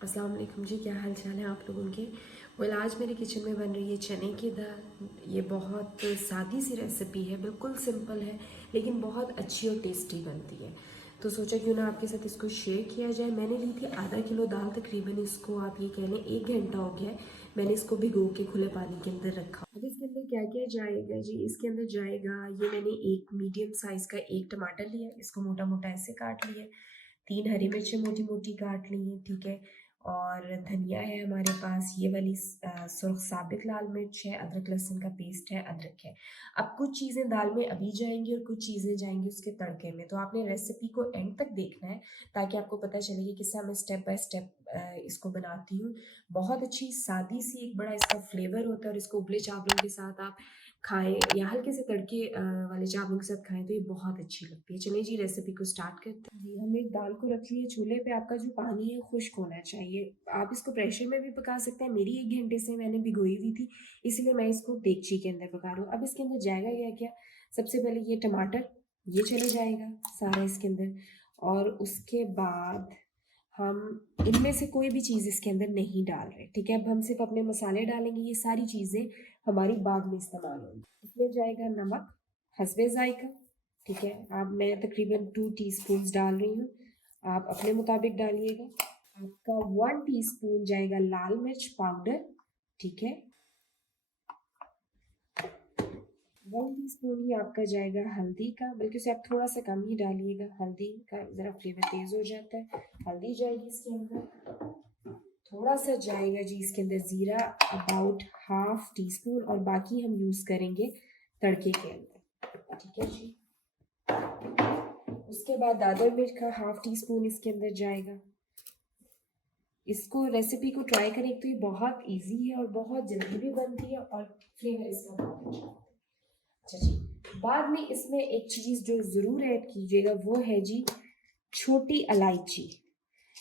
अस्सलाम वालेकुम जी, क्या हाल चाल है आप लोगों के। आज मेरे किचन में बन रही है चने की दाल। ये बहुत सादी सी रेसिपी है, बिल्कुल सिंपल है, लेकिन बहुत अच्छी और टेस्टी बनती है। तो सोचा क्यों ना आपके साथ इसको शेयर किया जाए। मैंने ली थी आधा किलो दाल, तकरीबन इसको आप ये कह लें 1 घंटा हो गया है मैंने इसको भिगो के खुले पानी के अंदर रखा। अब इसके अंदर क्या क्या जाएगा जी, इसके अंदर जाएगा ये मैंने एक मीडियम साइज़ का एक टमाटर लिया, इसको मोटा मोटा ऐसे काट लिया। 3 हरी मिर्चें मोटी मोटी काट ली हैं, ठीक है। और धनिया है हमारे पास, ये वाली सुर्ख साबित लाल मिर्च है, अदरक लहसुन का पेस्ट है, अदरक है। अब कुछ चीज़ें दाल में अभी जाएंगी और कुछ चीज़ें जाएंगी उसके तड़के में, तो आपने रेसिपी को एंड तक देखना है ताकि आपको पता चले कि किस तरह मैं स्टेप बाय स्टेप इसको बनाती हूँ। बहुत अच्छी सादी सी एक बड़ा इसका फ्लेवर होता है, और इसको उबले चावलों के साथ आप खाएँ या हल्के से तड़के वाले चावलों के साथ खाएँ तो ये बहुत अच्छी लगती है। चलिए जी, रेसिपी को स्टार्ट करते हैं। जी, हमने दाल को रख लिया चूल्हे पे। आपका जो पानी है खुश्क होना चाहिए। आप इसको प्रेशर में भी पका सकते हैं। मेरी 1 घंटे से मैंने भिगोई हुई थी, इसलिए मैं इसको देगची के अंदर पका रही हूँ। अब इसके अंदर जाएगा क्या-क्या, सबसे पहले ये टमाटर, ये चले जाएगा सारा इसके अंदर। और उसके बाद हम इनमें से कोई भी चीज़ इसके अंदर नहीं डाल रहे, ठीक है। अब हम सिर्फ अपने मसाले डालेंगे, ये सारी चीज़ें हमारी बाद में इस्तेमाल होंगी। इसमें जाएगा नमक हस्बे जायका, ठीक है। अब मैं तकरीबन 2 टीस्पून डाल रही हूँ, आप अपने मुताबिक डालिएगा। आपका 1 टीस्पून जाएगा लाल मिर्च पाउडर, ठीक है। 1 टीस्पून ही आपका जाएगा हल्दी का, बल्कि उसे आप थोड़ा सा कम ही डालिएगा, हल्दी का ज़रा फ्लेवर तेज़ हो जाता है। हल्दी जाएगी इसके अंदर। थोड़ा सा जाएगा जी इसके अंदर ज़ीरा, अबाउट हाफ टी स्पून, और बाकी हम यूज़ करेंगे तड़के के अंदर, ठीक है जी। उसके बाद दादर मिर्च का हाफ टी स्पून इसके अंदर जाएगा। इसको रेसिपी को ट्राई करें, तो ये बहुत इजी है और बहुत जल्दी भी बनती है और फ्लेवर इसका बहुत अच्छा है। अच्छा जी, बाद में इसमें एक चीज़ जो ज़रूर ऐड कीजिएगा वो है जी छोटी इलायची।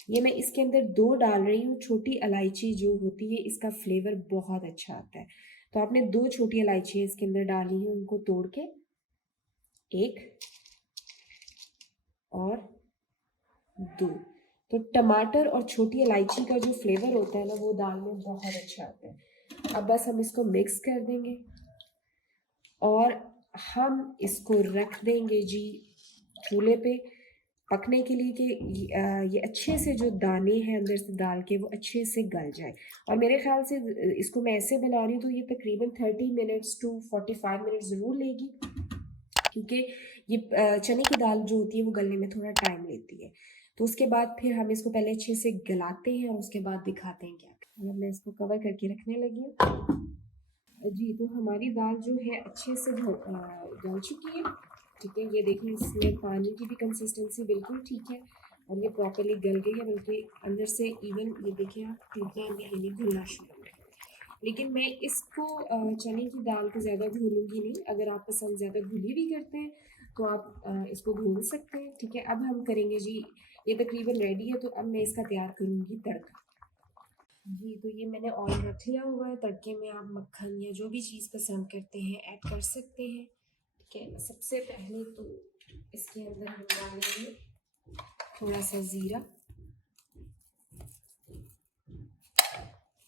ये मैं इसके अंदर 2 डाल रही हूँ। छोटी इलायची जो होती है इसका फ्लेवर बहुत अच्छा आता है, तो आपने 2 छोटी इलायची इसके अंदर डाली है, उनको तोड़ के, एक और 2। तो टमाटर और छोटी इलायची का जो फ्लेवर होता है ना, वो दाल में बहुत अच्छा आता है। अब बस हम इसको मिक्स कर देंगे और हम इसको रख देंगे जी चूल्हे पे पकने के लिए, कि ये अच्छे से जो दाने हैं अंदर से दाल के वो अच्छे से गल जाए। और मेरे ख्याल से इसको मैं ऐसे बना रही हूँ तो ये तकरीबन 30 मिनट्स टू 45 मिनट ज़रूर लेगी, क्योंकि ये चने की दाल जो होती है वो गलने में थोड़ा टाइम लेती है। तो उसके बाद फिर हम इसको पहले अच्छे से गलाते हैं और उसके बाद दिखाते हैं क्या। अब मैं इसको कवर करके रखने लगी हूँ जी। तो हमारी दाल जो है अच्छे से गल चुकी है, ठीक है। ये देखिए इसमें पानी की भी कंसिस्टेंसी बिल्कुल ठीक है और ये प्रॉपर्ली गल गई है, बल्कि अंदर से इवन ये देखिए आप टूटना भी यानी घुलना शुरू हो गया है। लेकिन मैं इसको चने की दाल को ज़्यादा घोलूँगी नहीं। अगर आप पसंद ज़्यादा घुली भी करते हैं तो आप इसको घोल सकते हैं, ठीक है। अब हम करेंगे जी, ये तकरीबन रेडी है, तो अब मैं इसका तैयार करूँगी तड़का। जी, तो ये मैंने ऑयल रख लिया हुआ है। तड़के में आप मक्खन या जो भी चीज़ पसंद करते हैं ऐड कर सकते हैं, ठीक है। सबसे पहले तो इसके अंदर हम डालेंगे थोड़ा सा ज़ीरा,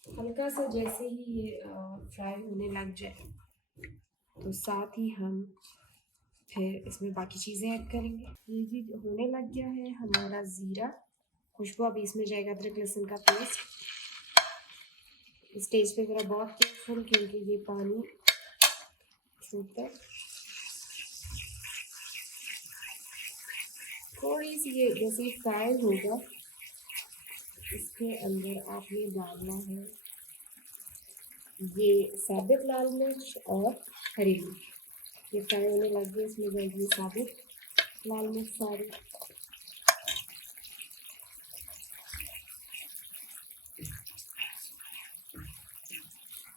हल्का सा। जैसे ही ये फ्राई होने लग जाए तो साथ ही हम फिर इसमें बाकी चीज़ें ऐड करेंगे। ये जी होने लग गया है हमारा ज़ीरा, खुशबू। अभी इसमें जाएगा अदरक लहसुन का पेस्ट। स्टेज पे ज़रा बहुत केयरफुल, क्योंकि ये पानी छूटता है। थोड़ी सी ये जैसे ही फ्राई होगा इसके अंदर आपने डालना है ये साबित लाल मिर्च और हरी मिर्च। ये फ्राई होने लग गई, इसमें जाएगी साबित लाल मिर्च सारी।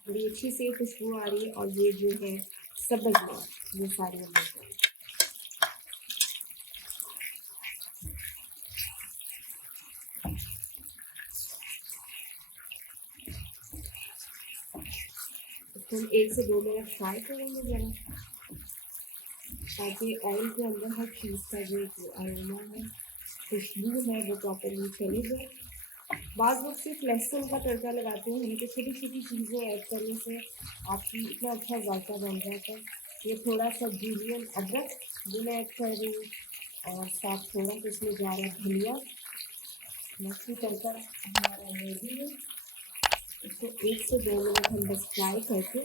बड़ी अच्छी से खुशबू आ रही है और ये जो है सब्ज़ मिर्च ये सारी अंदर। इसको हम 1 से 2 मिनट फ्राई करेंगे ज़रा, ताकि ऑयल के अंदर हर चीज़ का जो अरोमा है, खुशबू है, वो प्रॉपरली चली जाए। बाज़ लोग सिर्फ लहसुन का तड़का लगाते हैं, ये तो छोटी छोटी चीज़ें ऐड करने से आपकी इतना अच्छा जायका बन जाता है। ये थोड़ा सा जूलियन अदरक जो मैं ऐड कर रही हूँ, और साथ थोड़ा सा इसमें जा रहा है धनिया। मछली तड़का हमारा रेडी है। इसको 1 से 2 मिनट हम बस फ्राई करके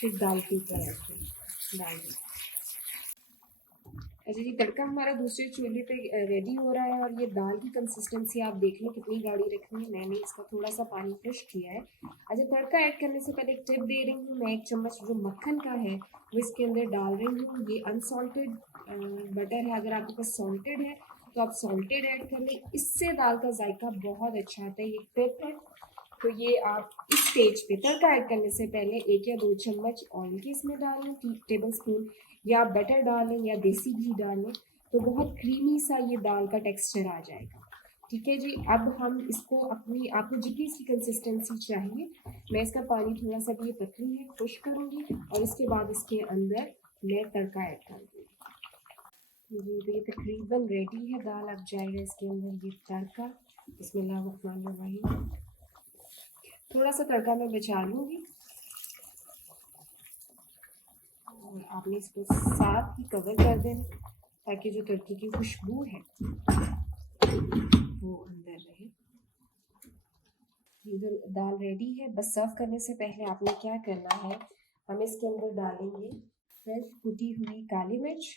फिर दाल के ऊपर ऐड करें, डाल दें। अच्छा जी, तड़का हमारा दूसरे चूल्हे पे रेडी हो रहा है, और ये दाल की कंसिस्टेंसी आप देख लें कितनी गाढ़ी रखनी है। मैंने इसका थोड़ा सा पानी फिश किया है। अच्छा, तड़का ऐड करने से पहले एक टिप दे रही हूँ मैं, 1 चम्मच जो मक्खन का है वो इसके अंदर डाल रही हूँ। ये अनसॉल्टेड बटर है, अगर आपके पास सॉल्टेड है तो आप सॉल्टेड ऐड कर लें, इससे दाल का जायका बहुत अच्छा आता है। ये टिप है। तो ये आप इस स्टेज पे तड़का ऐड करने से पहले 1 या 2 चम्मच ऑयल के इसमें डालें, टेबल स्पून, या बटर डालें या देसी घी डालें, तो बहुत क्रीमी सा ये दाल का टेक्सचर आ जाएगा। ठीक है जी, अब हम इसको अपनी आपको जितनी इसकी कंसिस्टेंसी चाहिए, मैं इसका पानी थोड़ा सा भी, ये पतली है, खुश करूँगी, और इसके बाद इसके अंदर मैं तड़का ऐड कर दूँगी जी। तो ये तकरीबन रेडी है दाल। अब जाएगा इसके अंदर ये तड़का। बिस्मिल्लाहिर्रहमानिर्रहीम। थोड़ा सा तड़का मैं बचा लूँगी, और आपने इसको साथ ही कवर कर देना ताकि जो तड़के की खुशबू है वो अंदर रहे। इधर दाल रेडी है। बस सर्व करने से पहले आपने क्या करना है, हम इसके अंदर डालेंगे फ्रेश कुटी हुई काली मिर्च,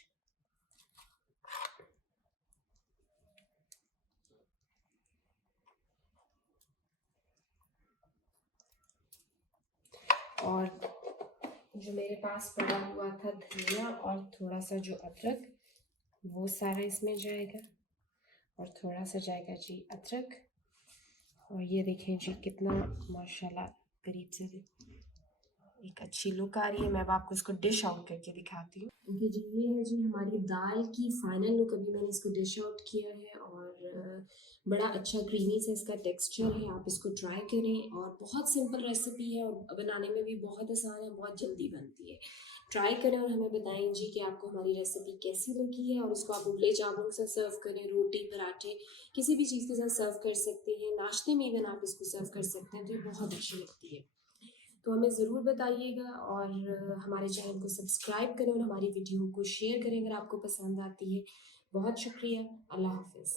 और जो मेरे पास पड़ा हुआ था धनिया, और थोड़ा सा जो अदरक, वो सारा इसमें जाएगा, और थोड़ा सा जाएगा जी अदरक। और ये देखें जी कितना माशाल्लाह करीब से एक अच्छी लुक आ रही है। मैं अब आपको इसको डिश आउट करके दिखाती हूँ। ओके जी, ये है जी हमारी दाल की फाइनल लुक। अभी मैंने इसको डिश आउट किया है, और बड़ा अच्छा क्रीमी से इसका टेक्सचर है। आप इसको ट्राई करें, और बहुत सिंपल रेसिपी है, और बनाने में भी बहुत आसान है, बहुत जल्दी बनती है। ट्राई करें और हमें बताएं जी कि आपको हमारी रेसिपी कैसी लगी है। और इसको आप उबले चावलों से सर्व करें, रोटी, पराठे, किसी भी चीज़ के साथ सर्व कर सकते हैं। नाश्ते में इवन आप इसको सर्व कर सकते हैं, तो ये बहुत अच्छी लगती है। तो हमें ज़रूर बताइएगा, और हमारे चैनल को सब्सक्राइब करें, और हमारी वीडियो को शेयर करें अगर आपको पसंद आती है। बहुत शुक्रिया। अल्लाह हाफ़िज़।